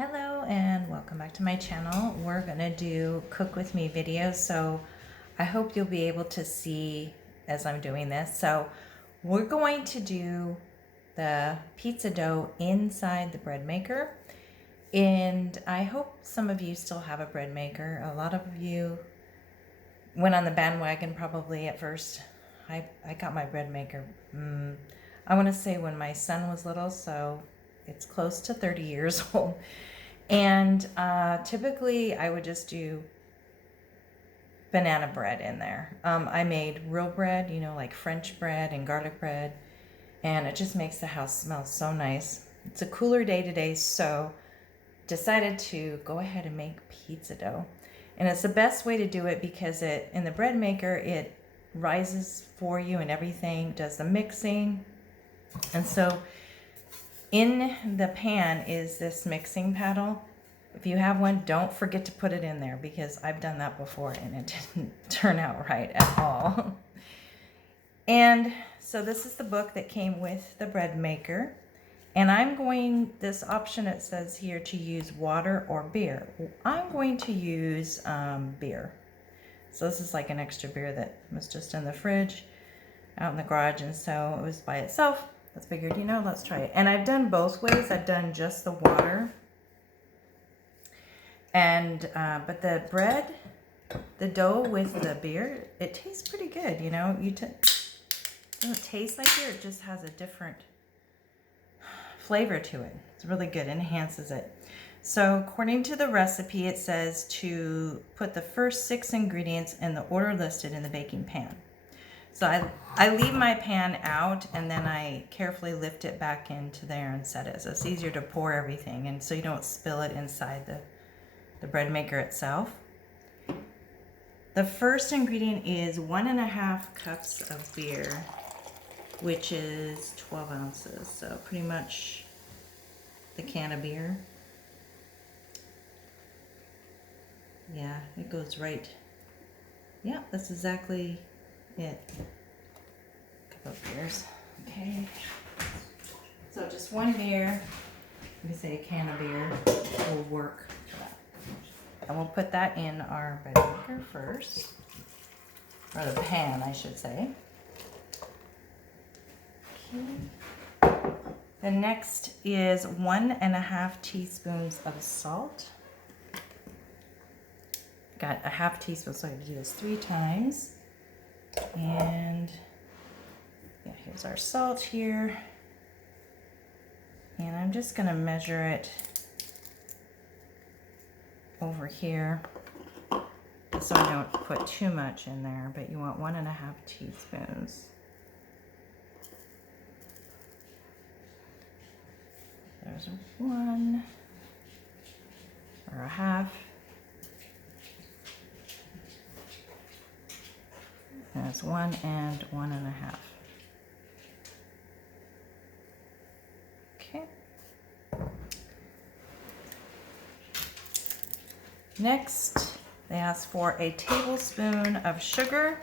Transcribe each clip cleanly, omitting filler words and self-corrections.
Hello and welcome back to my channel. We're gonna do cook with me videos, so I hope you'll be able to see as I'm doing this. So we're going to do the pizza dough inside the bread maker, and I hope some of you still have a bread maker. A lot of you went on the bandwagon probably at first. I got my bread maker, I want to say when my son was little, so it's close to 30 years old. And typically I would just do banana bread in there. I made real bread, like French bread and garlic bread, and it just makes the house smell so nice. It's a cooler day today, so decided to go ahead and make pizza dough. And it's the best way to do it because in the bread maker, it rises for you and everything, does the mixing. And so in the pan is this mixing paddle. If you have one, don't forget to put it in there because I've done that before and it didn't turn out right at all. And so this is the book that came with the bread maker. And this option, it says here to use water or beer. I'm going to use beer. So this is like an extra beer that was just in the fridge out in the garage, and so it was by itself. Let's figured, let's try it. And I've done both ways. I've done just the water, and but the bread, the dough with the beer, it tastes pretty good. It doesn't taste like beer. It just has a different flavor to it. It's really good. It enhances it. So according to the recipe, it says to put the first 6 ingredients in the order listed in the baking pan. So I leave my pan out and then I carefully lift it back into there and set it. So it's easier to pour everything and so you don't spill it inside the bread maker itself. The first ingredient is 1.5 cups of beer, which is 12 ounces. So pretty much the can of beer. Yeah, it goes right. Yeah, that's exactly it. Cup of beers. Okay. So just one beer. Let me say a can of beer will work for that. And we'll put that in our bread maker first. Or the pan, I should say. Okay. The next is 1.5 teaspoons of salt. Got a half teaspoon, so I have to do this 3 times. And yeah, here's our salt here. And I'm just gonna measure it over here so I don't put too much in there, but you want 1.5 teaspoons. There's 1 or a half. That's 1 and 1.5. Okay. Next, they ask for a tablespoon of sugar.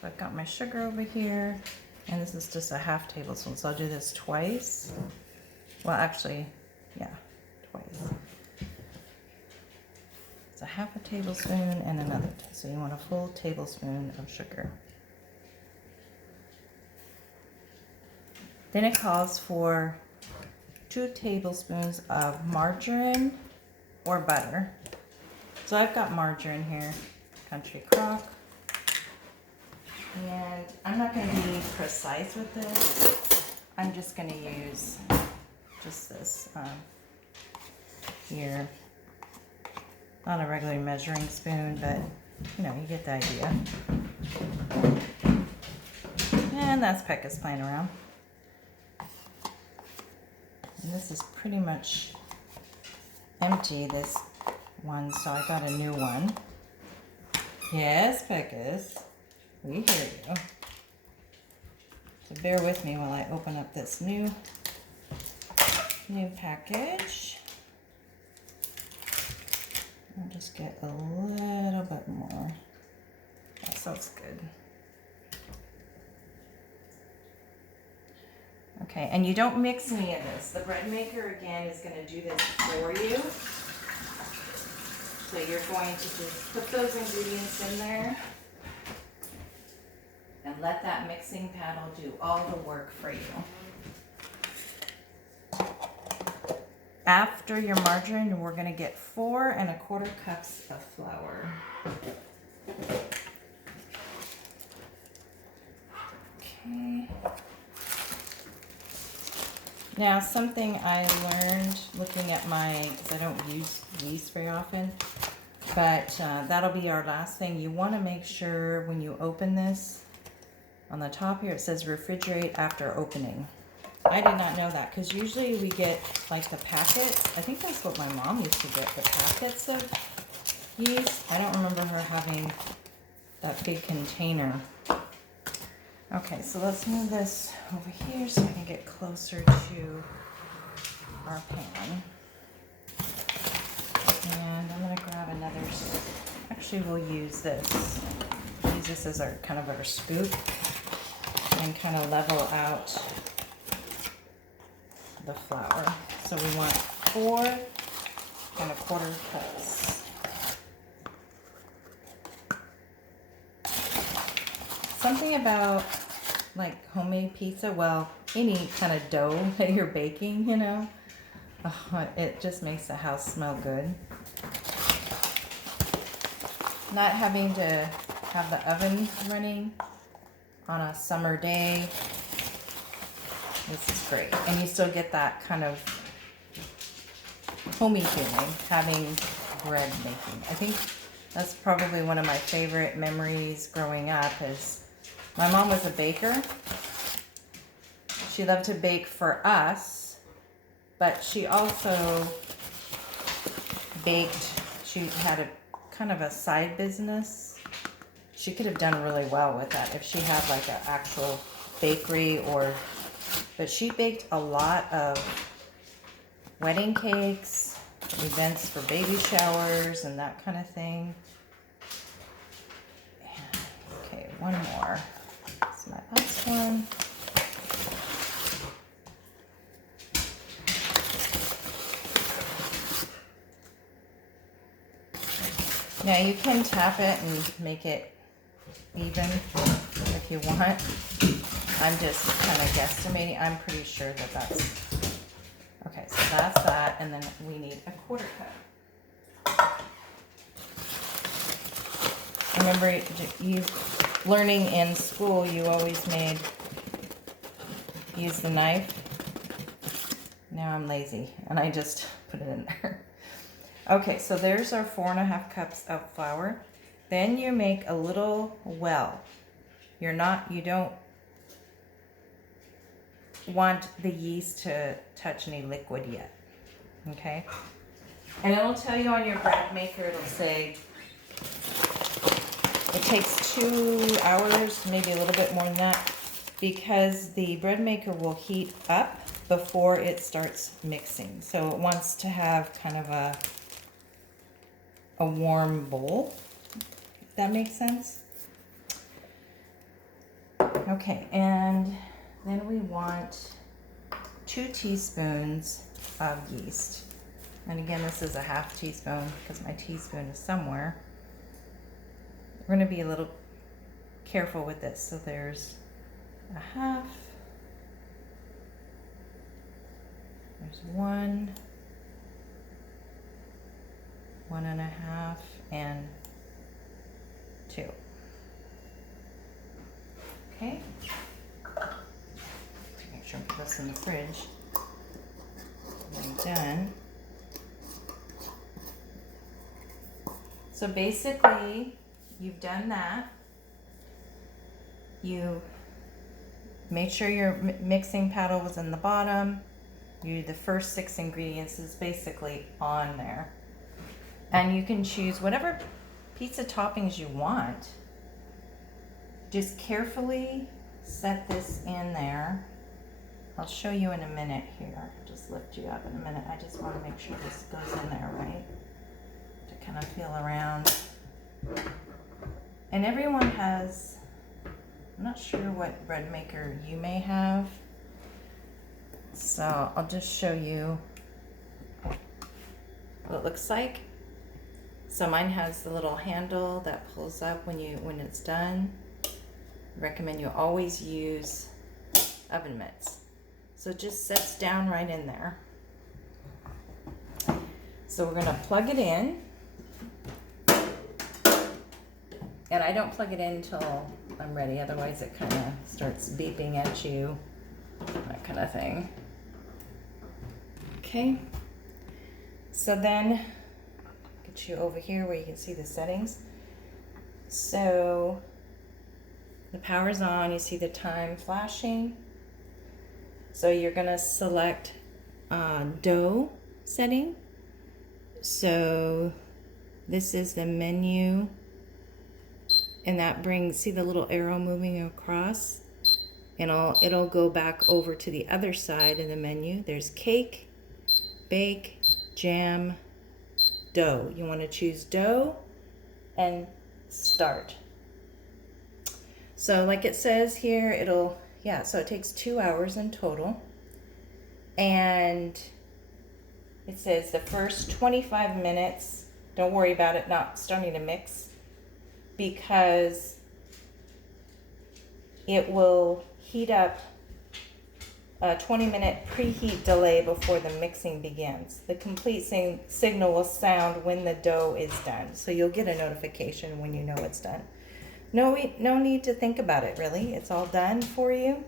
So I've got my sugar over here, and this is just a half tablespoon. So I'll do this twice. Well, actually, yeah, twice. It's a half a tablespoon and another. So you want a full tablespoon of sugar. Then it calls for 2 tablespoons of margarine or butter. So I've got margarine here, Country Crock. And I'm not going to be precise with this. I'm just going to use just this here. Not a regular measuring spoon, but you get the idea. And that's Pekka's playing around. And this is pretty much empty, this one, so I got a new one. Yes, Pekka's, we hear you. So bear with me while I open up this new package. I'll just get a little bit more. That sounds good. Okay. Okay, and you don't mix any of this. The bread maker, again, is going to do this for you. So you're going to just put those ingredients in there and let that mixing paddle do all the work for you. After your margarine, we're going to get 4 1/4 cups of flour. Okay. Now, something I learned looking at because I don't use yeast very often, but that'll be our last thing. You want to make sure when you open this, on the top here it says refrigerate after opening. I did not know that, because usually we get like the packets. I think that's what my mom used to get, the packets of yeast. I don't remember her having that big container. Okay, so let's move this over here so I can get closer to our pan. And I'm going to grab another, actually we'll use this. Use this as our kind of our scoop and kind of level out the flour. So we want 4 1/4 cups. Something about like homemade pizza, well, any kind of dough that you're baking, you know, it just makes the house smell good. Not having to have the oven running on a summer day, this is great. And you still get that kind of homey feeling having bread making. I think that's probably one of my favorite memories growing up. Is my mom was a baker. She loved to bake for us, but she also baked. She had a kind of a side business. She could have done really well with that if she had like an actual bakery, but she baked a lot of wedding cakes, events for baby showers and that kind of thing. Okay, one more. This is my last one. Now you can tap it and make it even if you want. I'm just kind of guesstimating. I'm pretty sure that that's, okay, so that's that, and then we need a 1/4 cup. Remember, you learning in school, you always use the knife. Now I'm lazy, and I just put it in there. Okay, so there's our 4 1/2 cups of flour. Then you make a little well. You don't want the yeast to touch any liquid yet, okay? And it'll tell you on your bread maker, it'll say it takes 2 hours, maybe a little bit more than that, because the bread maker will heat up before it starts mixing. So it wants to have kind of a warm bowl, if that makes sense. Okay, and then we want 2 teaspoons of yeast. And again, this is a 1/2 teaspoon because my teaspoon is somewhere. We're going to be a little careful with this. So there's a 1/2. There's 1, 1 1/2, and 2. Okay. Make sure I put this in the fridge. I'm done. So basically, you've done that. You made sure your mixing paddle was in the bottom. The first 6 ingredients is basically on there. And you can choose whatever pizza toppings you want. Just carefully set this in there. I'll show you in a minute here. I'll just lift you up in a minute. I just want to make sure this goes in there right. To kind of feel around. And everyone has, I'm not sure what bread maker you may have, So I'll just show you what it looks like. So mine has the little handle that pulls up when it's done. I recommend you always use oven mitts. So it just sets down right in there. So we're gonna plug it in. And I don't plug it in until I'm ready, otherwise it kind of starts beeping at you, that kind of thing. Okay, so then get you over here where you can see the settings. So the power's on, you see the time flashing. So you're gonna select dough setting. So this is the menu, and that brings, see the little arrow moving across? And it'll go back over to the other side of the menu. There's cake, bake, jam, dough. You want to choose dough and start. So like it says here, so it takes 2 hours in total. And it says the first 25 minutes, don't worry about it not starting to mix, because it will heat up a 20-minute preheat delay before the mixing begins. The complete signal will sound when the dough is done. So you'll get a notification when you know it's done. No need to think about it, really. It's all done for you.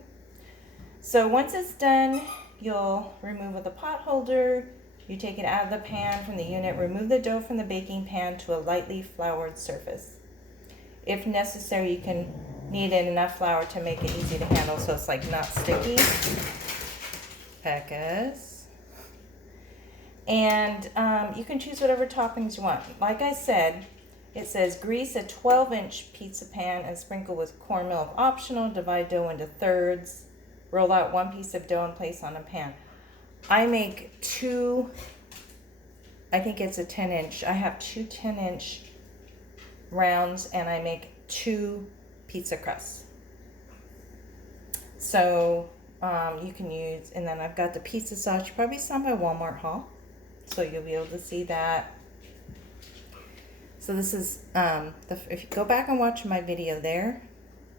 So once it's done, you'll remove with a pot holder. You take it out of the pan from the unit, remove the dough from the baking pan to a lightly floured surface. If necessary, you can knead in enough flour to make it easy to handle so it's like not sticky. Pecas. And you can choose whatever toppings you want. Like I said, it says grease a 12-inch pizza pan and sprinkle with cornmeal if optional. Divide dough into thirds. Roll out one piece of dough and place on a pan. I make two, I think it's a 10-inch. I have two 10-inch rounds, and I make 2 pizza crusts. So you can use, and then I've got the pizza sauce. You probably saw my Walmart haul, so you'll be able to see that. So this is, if you go back and watch my video there,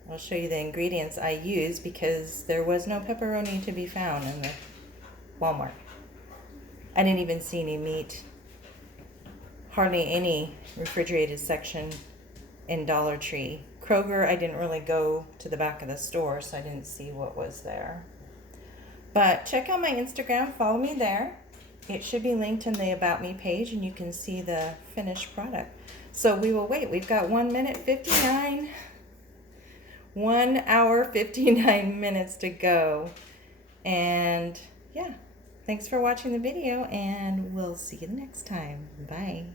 I'll show you the ingredients I use, because there was no pepperoni to be found in the Walmart. I didn't even see any meat, hardly any refrigerated section in Dollar Tree. Kroger, I didn't really go to the back of the store, so I didn't see what was there. But check out my Instagram, follow me there. It should be linked in the About Me page, and you can see the finished product. So we will wait. We've got 1 minute 59. 1 hour 59 minutes to go. And yeah, thanks for watching the video, and we'll see you next time. Bye.